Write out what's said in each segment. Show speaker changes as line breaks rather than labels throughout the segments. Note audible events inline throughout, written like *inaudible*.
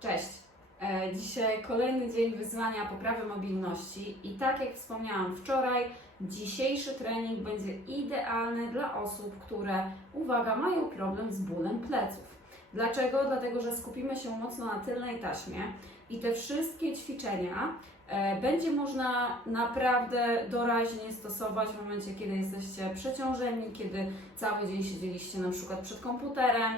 Cześć! E, Dzisiaj kolejny dzień wyzwania poprawy mobilności i tak jak wspomniałam wczoraj, dzisiejszy trening będzie idealny dla osób, które, uwaga, mają problem z bólem pleców. Dlaczego? Dlatego, że skupimy się mocno na tylnej taśmie i te wszystkie ćwiczenia e, będzie można naprawdę doraźnie stosować w momencie, kiedy jesteście przeciążeni, kiedy cały dzień siedzieliście na przykład przed komputerem,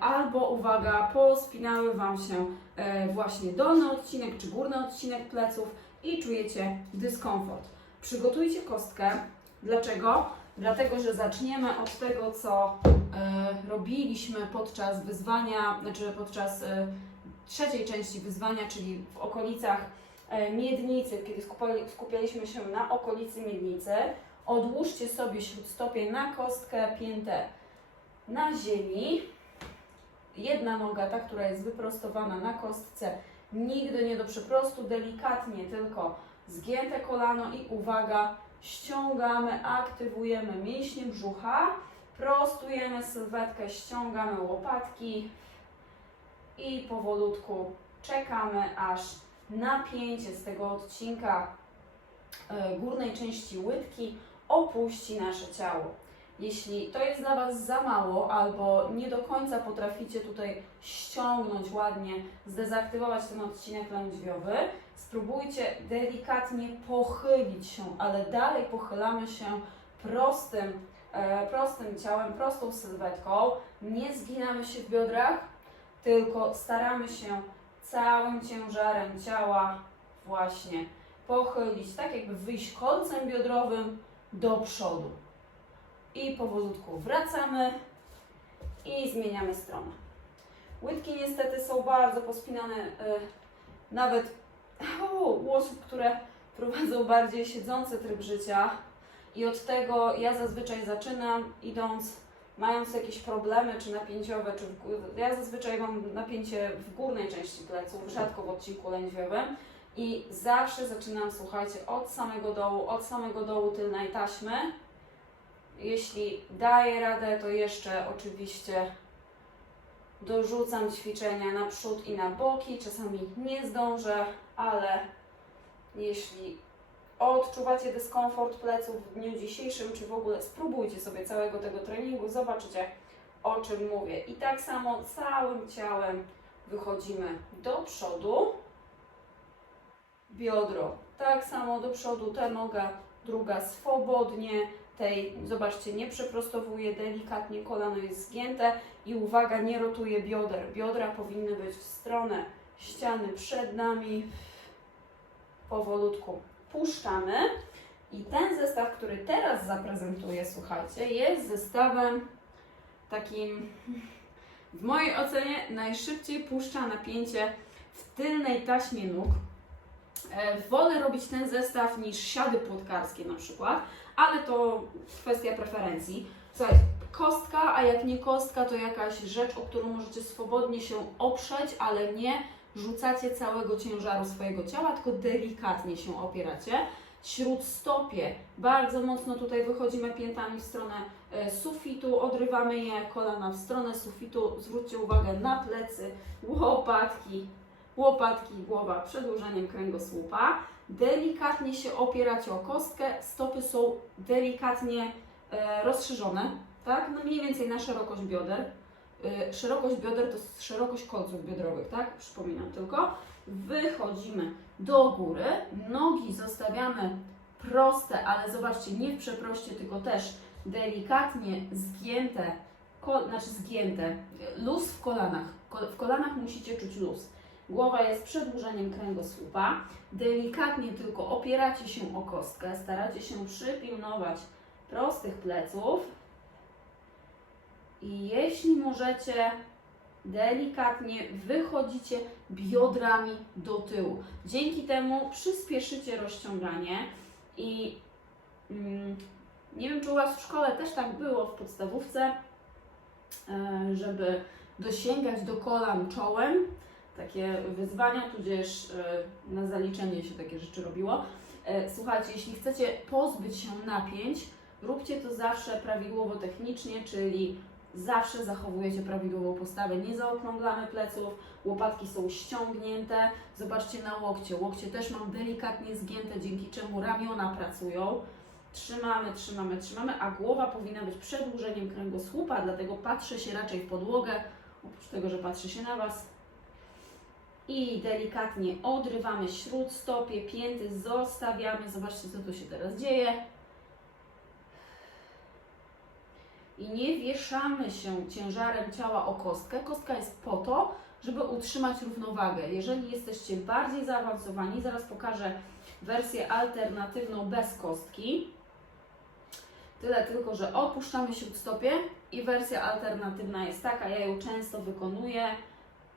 albo uwaga, pospinały Wam się e, właśnie dolny odcinek czy górny odcinek pleców i czujecie dyskomfort. Przygotujcie kostkę. Dlaczego? Dlatego, że zaczniemy od tego, co e, robiliśmy podczas wyzwania, znaczy podczas e, trzeciej części wyzwania, czyli w okolicach e, miednicy, kiedy skupialiśmy się na okolicy miednicy. Odłóżcie sobie śródstopie na kostkę piętę na ziemi. Jedna noga, ta, która jest wyprostowana na kostce, nigdy nie do przeprostu, delikatnie tylko zgięte kolano i uwaga, ściągamy, aktywujemy mięśnie brzucha, prostujemy sylwetkę, ściągamy łopatki i powolutku czekamy, aż napięcie z tego odcinka e, górnej części łydki opuści nasze ciało. Jeśli to jest dla Was za mało albo nie do końca potraficie tutaj ściągnąć ładnie, zdezaktywować ten odcinek lędźwiowy, spróbujcie delikatnie pochylić się, ale dalej pochylamy się prostym, e, prostym ciałem, prostą sylwetką. Nie zginamy się w biodrach, tylko staramy się całym ciężarem ciała właśnie pochylić, tak jakby wyjść kolcem biodrowym do przodu i powolutku wracamy i zmieniamy stronę. Łydki niestety są bardzo pospinane, y, nawet u osób, które prowadzą bardziej siedzący tryb życia. I od tego ja zazwyczaj zaczynam idąc, mając jakieś problemy czy napięciowe, czy w, ja zazwyczaj mam napięcie w górnej części pleców, rzadko w odcinku lędźwiowym. I zawsze zaczynam, słuchajcie, od samego dołu, od samego dołu tylnej taśmy, jeśli daję radę, to jeszcze oczywiście dorzucam ćwiczenia na przód i na boki. Czasami nie zdążę, ale jeśli odczuwacie dyskomfort pleców w dniu dzisiejszym, czy w ogóle spróbujcie sobie całego tego treningu, zobaczycie o czym mówię. I tak samo całym ciałem wychodzimy do przodu. Biodro tak samo do przodu, ta noga druga swobodnie, tej, zobaczcie, nie przeprostowuje delikatnie, kolano jest zgięte i uwaga, nie rotuje bioder. Biodra powinny być w stronę ściany przed nami. Powolutku puszczamy. I ten zestaw, który teraz zaprezentuję, słuchajcie, jest zestawem takim, w mojej ocenie, najszybciej puszcza napięcie w tylnej taśmie nóg. E, Wolę robić ten zestaw niż siady płotkarskie na przykład, ale to kwestia preferencji. Słuchaj, kostka, a jak nie kostka, to jakaś rzecz, o którą możecie swobodnie się oprzeć, ale nie rzucacie całego ciężaru swojego ciała, tylko delikatnie się opieracie. Śródstopie, bardzo mocno tutaj wychodzimy piętami w stronę e, sufitu, odrywamy je, kolana w stronę sufitu, zwróćcie uwagę na plecy, łopatki, łopatki, głowa przedłużeniem kręgosłupa. Delikatnie się opieracie o kostkę, stopy są delikatnie e, rozszerzone, tak? No mniej więcej na szerokość bioder. E, szerokość bioder to jest szerokość kolców biodrowych, tak? Przypominam tylko. Wychodzimy do góry, nogi zostawiamy proste, ale zobaczcie, nie w przeproście, tylko też delikatnie zgięte, ko- znaczy zgięte, luz w kolanach. Ko- w kolanach musicie czuć luz. Głowa jest przedłużeniem kręgosłupa. Delikatnie tylko opieracie się o kostkę, staracie się przypilnować prostych pleców. I jeśli możecie, delikatnie wychodzicie biodrami do tyłu. Dzięki temu przyspieszycie rozciąganie i mm, nie wiem, czy u Was w szkole też tak było w podstawówce, e, żeby dosięgać do kolan czołem takie wyzwania, tudzież e, na zaliczenie się takie rzeczy robiło. E, Słuchajcie, jeśli chcecie pozbyć się napięć, róbcie to zawsze prawidłowo technicznie, czyli zawsze zachowujecie prawidłową postawę, nie zaokrąglamy pleców, łopatki są ściągnięte, zobaczcie na łokcie, łokcie też mam delikatnie zgięte, dzięki czemu ramiona pracują. Trzymamy, trzymamy, trzymamy, a głowa powinna być przedłużeniem kręgosłupa, dlatego patrzę się raczej w podłogę, oprócz tego, że patrzy się na Was. I delikatnie odrywamy śródstopie, pięty zostawiamy. Zobaczcie, co tu się teraz dzieje. I nie wieszamy się ciężarem ciała o kostkę. Kostka jest po to, żeby utrzymać równowagę. Jeżeli jesteście bardziej zaawansowani, zaraz pokażę wersję alternatywną bez kostki. Tyle tylko, że opuszczamy śródstopie i wersja alternatywna jest taka, ja ją często wykonuję.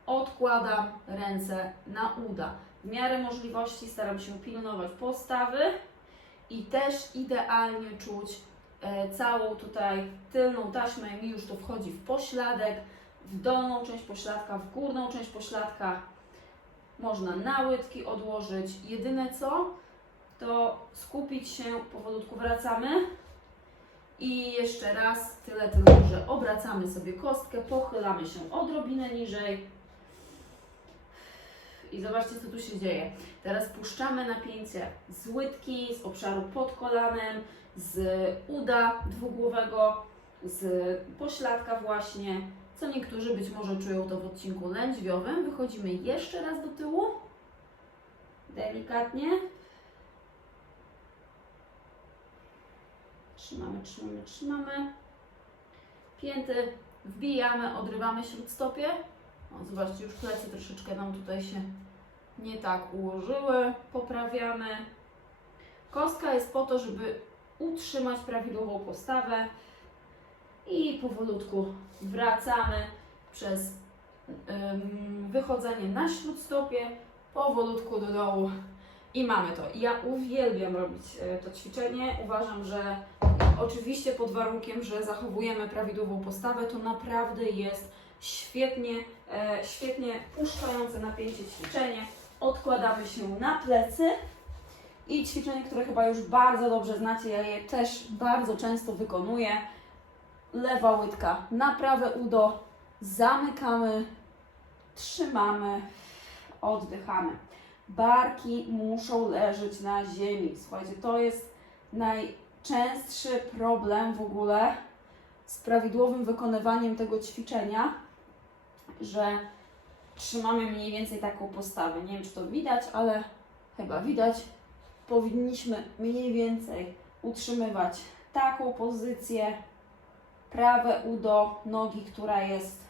Odkładam ręce na uda. W miarę możliwości staram się pilnować postawy i też idealnie czuć e, całą tutaj tylną taśmę. Mi już to wchodzi w pośladek, w dolną część pośladka, w górną część pośladka. Można na łydki odłożyć. Jedyne co, to skupić się, powolutku wracamy. I jeszcze raz, tyle tylko, że obracamy sobie kostkę, pochylamy się odrobinę niżej. I zobaczcie, co tu się dzieje. Teraz puszczamy napięcie z łydki, z obszaru pod kolanem, z uda dwugłowego, z pośladka właśnie, co niektórzy być może czują to w odcinku lędźwiowym. Wychodzimy jeszcze raz do tyłu, delikatnie. Trzymamy, trzymamy, trzymamy. Pięty wbijamy, odrywamy śródstopie. O, zobaczcie, już plecy troszeczkę nam tutaj się nie tak ułożyły. Poprawiamy. Kostka jest po to, żeby utrzymać prawidłową postawę i powolutku wracamy przez ym, wychodzenie na śródstopie, powolutku do dołu i mamy to. Ja uwielbiam robić e, to ćwiczenie. Uważam, że oczywiście pod warunkiem, że zachowujemy prawidłową postawę, to naprawdę jest świetnie, e, świetnie puszczające napięcie ćwiczenie. Odkładamy się na plecy i ćwiczenie, które chyba już bardzo dobrze znacie, ja je też bardzo często wykonuję. Lewa łydka na prawe udo, zamykamy, trzymamy, oddychamy. Barki muszą leżeć na ziemi. Słuchajcie, to jest najczęstszy problem w ogóle z prawidłowym wykonywaniem tego ćwiczenia, że trzymamy mniej więcej taką postawę. Nie wiem, czy to widać, ale chyba widać. Powinniśmy mniej więcej utrzymywać taką pozycję. Prawe udo nogi, która jest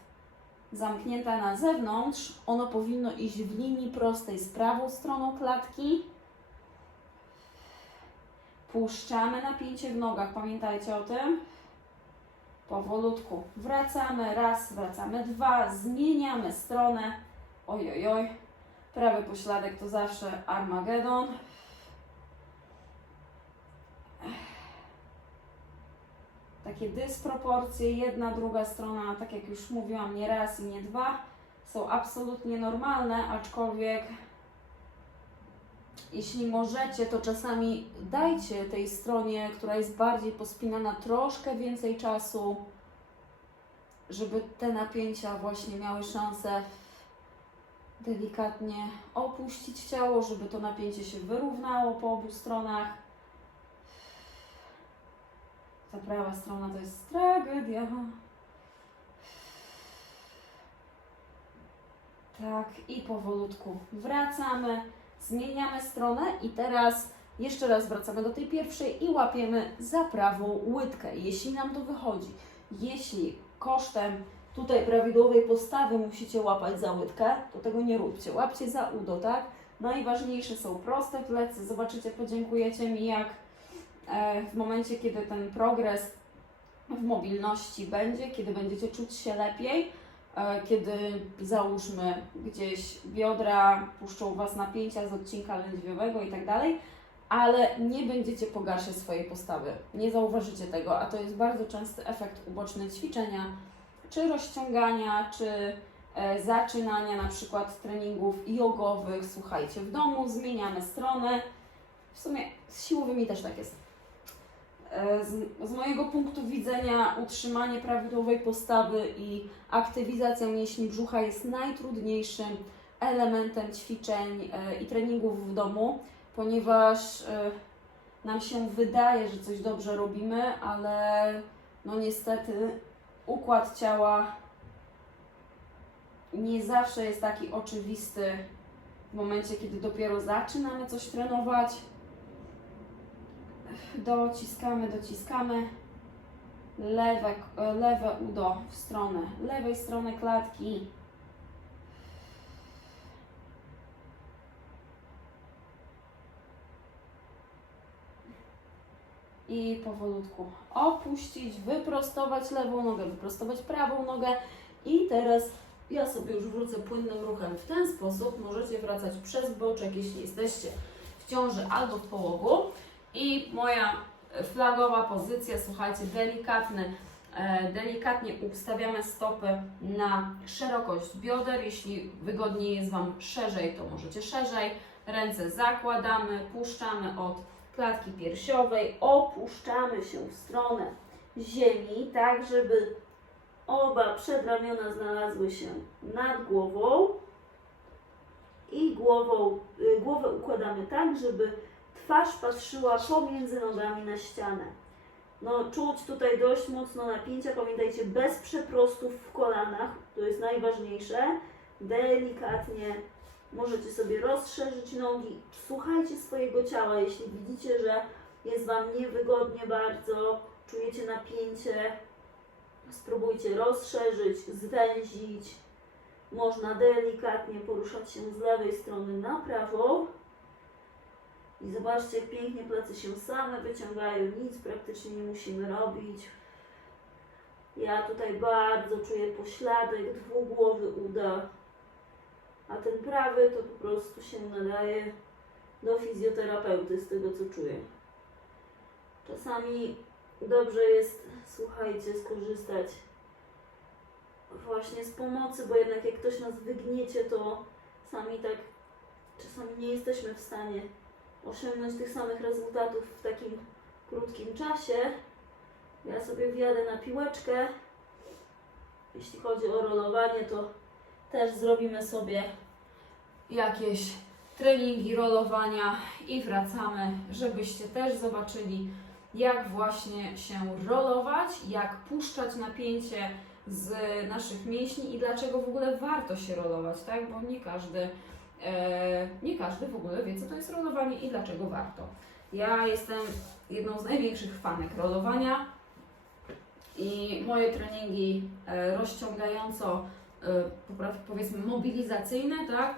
zamknięta na zewnątrz, ono powinno iść w linii prostej z prawą stroną klatki. Puszczamy napięcie w nogach, pamiętajcie o tym. Powolutku wracamy, raz, wracamy dwa, zmieniamy stronę. Oj, oj, oj. Prawy pośladek to zawsze Armagedon. Takie dysproporcje, jedna, druga strona, tak jak już mówiłam, nie raz i nie dwa, są absolutnie normalne, aczkolwiek jeśli możecie, to czasami dajcie tej stronie, która jest bardziej pospinana, troszkę więcej czasu, żeby te napięcia właśnie miały szansę delikatnie opuścić ciało, żeby to napięcie się wyrównało po obu stronach. Ta prawa strona to jest tragedia. Tak, i powolutku wracamy, zmieniamy stronę i teraz jeszcze raz wracamy do tej pierwszej i łapiemy za prawą łydkę, jeśli nam to wychodzi. Jeśli kosztem tutaj prawidłowej postawy musicie łapać za łydkę, to tego nie róbcie. Łapcie za udo, tak? Najważniejsze są proste plecy. Zobaczycie, podziękujecie mi, jak e, w momencie, kiedy ten progres w mobilności będzie, kiedy będziecie czuć się lepiej, kiedy załóżmy gdzieś biodra puszczą Was napięcia z odcinka lędźwiowego i tak dalej, ale nie będziecie pogarszać swojej postawy. Nie zauważycie tego, a to jest bardzo częsty efekt uboczny ćwiczenia, czy rozciągania, czy e, zaczynania na przykład treningów jogowych. Słuchajcie, w domu zmieniamy stronę. W sumie z siłowymi też tak jest. E, Z, z mojego punktu widzenia utrzymanie prawidłowej postawy i aktywizacja mięśni brzucha jest najtrudniejszym elementem ćwiczeń e, i treningów w domu, ponieważ e, nam się wydaje, że coś dobrze robimy, ale no niestety układ ciała nie zawsze jest taki oczywisty w momencie, kiedy dopiero zaczynamy coś trenować. Dociskamy, dociskamy. Lewe, lewe udo w stronę lewej strony klatki. I powolutku opuścić, wyprostować lewą nogę, wyprostować prawą nogę. I teraz ja sobie już wrócę płynnym ruchem w ten sposób. Możecie wracać przez boczek, jeśli jesteście w ciąży albo w połogu. I moja flagowa pozycja, słuchajcie, delikatny, e, delikatnie ustawiamy stopy na szerokość bioder. Jeśli wygodniej jest Wam szerzej, to możecie szerzej. Ręce zakładamy, puszczamy od klatki piersiowej, opuszczamy się w stronę ziemi, tak żeby oba przedramiona znalazły się nad głową i głową, y, głowę układamy tak, żeby twarz patrzyła pomiędzy nogami na ścianę. No, czuć tutaj dość mocno napięcia, pamiętajcie, bez przeprostów w kolanach, to jest najważniejsze. Delikatnie możecie sobie rozszerzyć nogi. Słuchajcie swojego ciała, jeśli widzicie, że jest Wam niewygodnie bardzo, czujecie napięcie, spróbujcie rozszerzyć, zwęzić. Można delikatnie poruszać się z lewej strony na prawą. I zobaczcie, jak pięknie plecy się same wyciągają, nic praktycznie nie musimy robić. Ja tutaj bardzo czuję pośladek dwugłowy uda, a ten prawy to po prostu się nadaje do fizjoterapeuty z tego co czuję. Czasami dobrze jest, słuchajcie, skorzystać właśnie z pomocy, bo jednak jak ktoś nas wygniecie, to sami tak czasami nie jesteśmy w stanie osiągnąć tych samych rezultatów w takim krótkim czasie. Ja sobie wjadę na piłeczkę. Jeśli chodzi o rolowanie, to też zrobimy sobie jakieś treningi rolowania i wracamy, żebyście też zobaczyli, jak właśnie się rolować, jak puszczać napięcie z naszych mięśni i dlaczego w ogóle warto się rolować, tak? Bo nie każdy nie każdy w ogóle wie, co to jest rolowanie i dlaczego warto. Ja jestem jedną z największych fanek rolowania i moje treningi e, rozciągająco, e, powiedzmy mobilizacyjne, tak,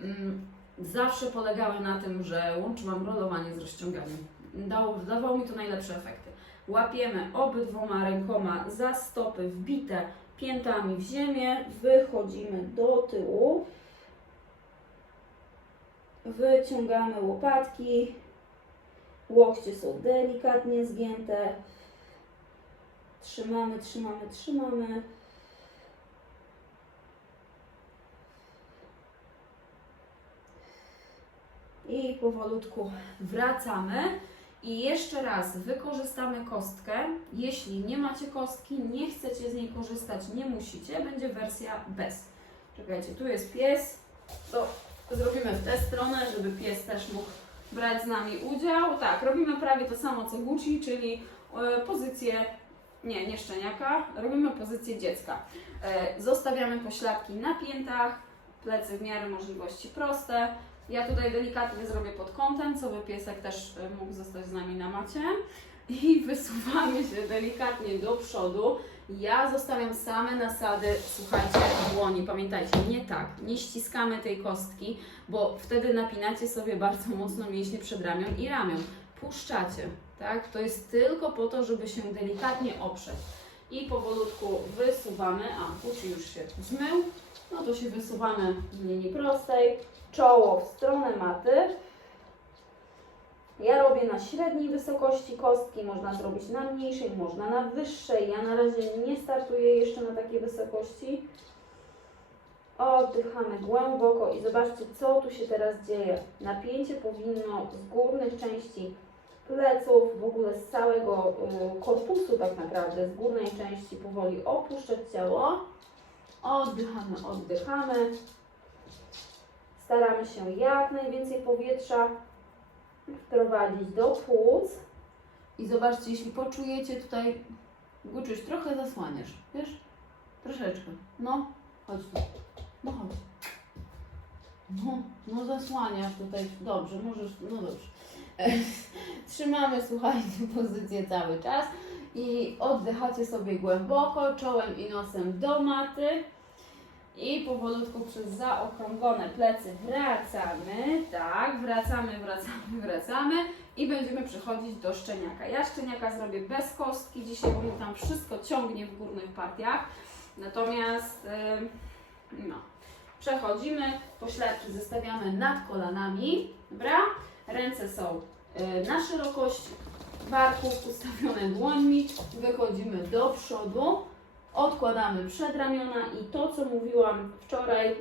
mm, zawsze polegały na tym, że łączyłam rolowanie z rozciąganiem. Dało, dawało mi to najlepsze efekty. Łapiemy obydwoma rękoma za stopy wbite piętami w ziemię, wychodzimy do tyłu. Wyciągamy łopatki. Łokcie są delikatnie zgięte. Trzymamy, trzymamy, trzymamy. I powolutku wracamy. I jeszcze raz wykorzystamy kostkę. Jeśli nie macie kostki, nie chcecie z niej korzystać, nie musicie, będzie wersja bez. Czekajcie, tu jest pies. To zrobimy w tę stronę, żeby pies też mógł brać z nami udział. Tak, robimy prawie to samo co Gucci, czyli e, pozycję, nie, nie szczeniaka, robimy pozycję dziecka. E, zostawiamy pośladki na piętach, plecy w miarę możliwości proste. Ja tutaj delikatnie zrobię pod kątem, co by piesek też e, mógł zostać z nami na macie. I wysuwamy się delikatnie do przodu. Ja zostawiam same nasady, słuchajcie, dłoni. Pamiętajcie, nie tak, nie ściskamy tej kostki, bo wtedy napinacie sobie bardzo mocno mięśnie przedramion i ramion. Puszczacie, tak? To jest tylko po to, żeby się delikatnie oprzeć. I powolutku wysuwamy, a Kuci już się zmył, no to się wysuwamy w linii prostej, czoło w stronę maty. Ja robię na średniej wysokości kostki, można zrobić na mniejszej, można na wyższej. Ja na razie nie startuję jeszcze na takiej wysokości. Oddychamy głęboko i zobaczcie, co tu się teraz dzieje. Napięcie powinno z górnych części pleców, w ogóle z całego y, korpusu tak naprawdę, z górnej części powoli opuszczać ciało. Oddychamy, oddychamy. Staramy się jak najwięcej powietrza wprowadzić do płuc. I zobaczcie, jeśli poczujecie tutaj, Guczuś, trochę zasłaniasz, wiesz? Troszeczkę. No, chodź tu. No chodź. No, no zasłaniasz tutaj. Dobrze, możesz, no dobrze. *laughs* Trzymamy, słuchajcie, *laughs* pozycję cały czas i oddychacie sobie głęboko, czołem i nosem do maty. I powolutku przez zaokrąglone plecy wracamy, tak, wracamy, wracamy, wracamy i będziemy przechodzić do szczeniaka. Ja szczeniaka zrobię bez kostki dzisiaj, bo mi tam wszystko ciągnie w górnych partiach. Natomiast, no, przechodzimy, pośladki zostawiamy nad kolanami, dobra? Ręce są y, na szerokość barków, ustawione dłońmi, wychodzimy do przodu. Odkładamy przedramiona i to, co mówiłam wczoraj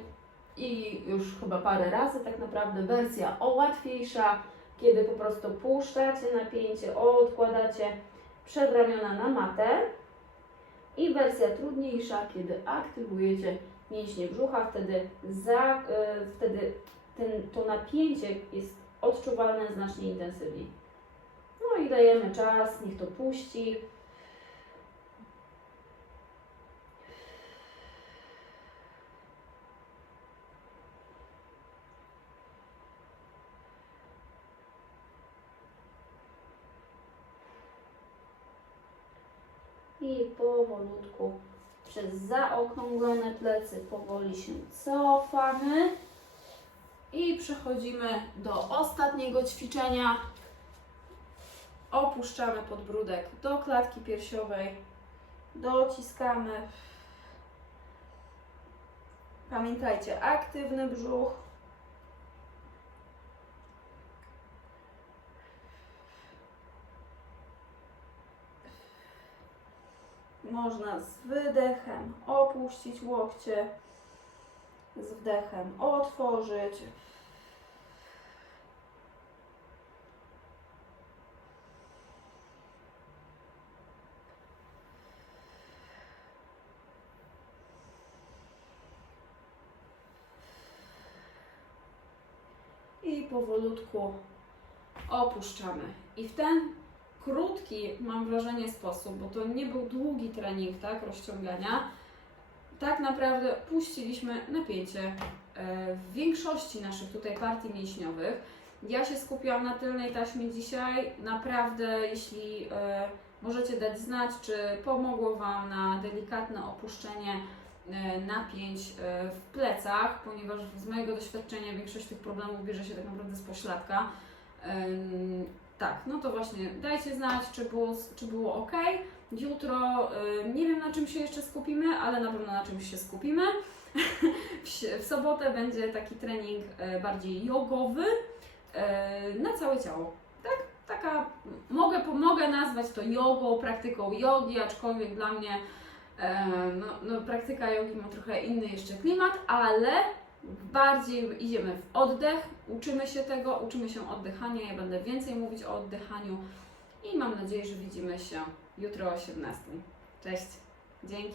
i już chyba parę razy, tak naprawdę wersja o łatwiejsza, kiedy po prostu puszczacie napięcie, odkładacie przedramiona na matę i wersja trudniejsza, kiedy aktywujecie mięśnie brzucha, wtedy, za, y, wtedy ten, to napięcie jest odczuwalne znacznie intensywniej. No i dajemy czas, niech to puści. I powolutku przez zaokrąglone plecy powoli się cofamy. I przechodzimy do ostatniego ćwiczenia. Opuszczamy podbródek do klatki piersiowej. Dociskamy. Pamiętajcie, aktywny brzuch. Można z wydechem opuścić łokcie, z wdechem otworzyć. I powolutku opuszczamy. I w ten krótki, mam wrażenie, sposób, bo to nie był długi trening, tak, rozciągania, tak naprawdę puściliśmy napięcie e, w większości naszych tutaj partii mięśniowych. Ja się skupiłam na tylnej taśmie dzisiaj. Naprawdę, jeśli e, możecie dać znać, czy pomogło Wam na delikatne opuszczenie e, napięć w plecach, ponieważ z mojego doświadczenia większość tych problemów bierze się tak naprawdę z pośladka. Tak, no to właśnie dajcie znać, czy było, czy było ok. Jutro y, nie wiem na czym się jeszcze skupimy, ale na pewno na czymś się skupimy. *laughs* w, sobotę będzie taki trening y, bardziej jogowy y, na całe ciało. Tak, taka mogę, mogę nazwać to jogą, praktyką jogi, aczkolwiek dla mnie e, no, no, praktyka jogi ma trochę inny jeszcze klimat, ale bardziej idziemy w oddech, uczymy się tego, uczymy się oddychania. Ja będę więcej mówić o oddychaniu i mam nadzieję, że widzimy się jutro o 18. Cześć, dzięki.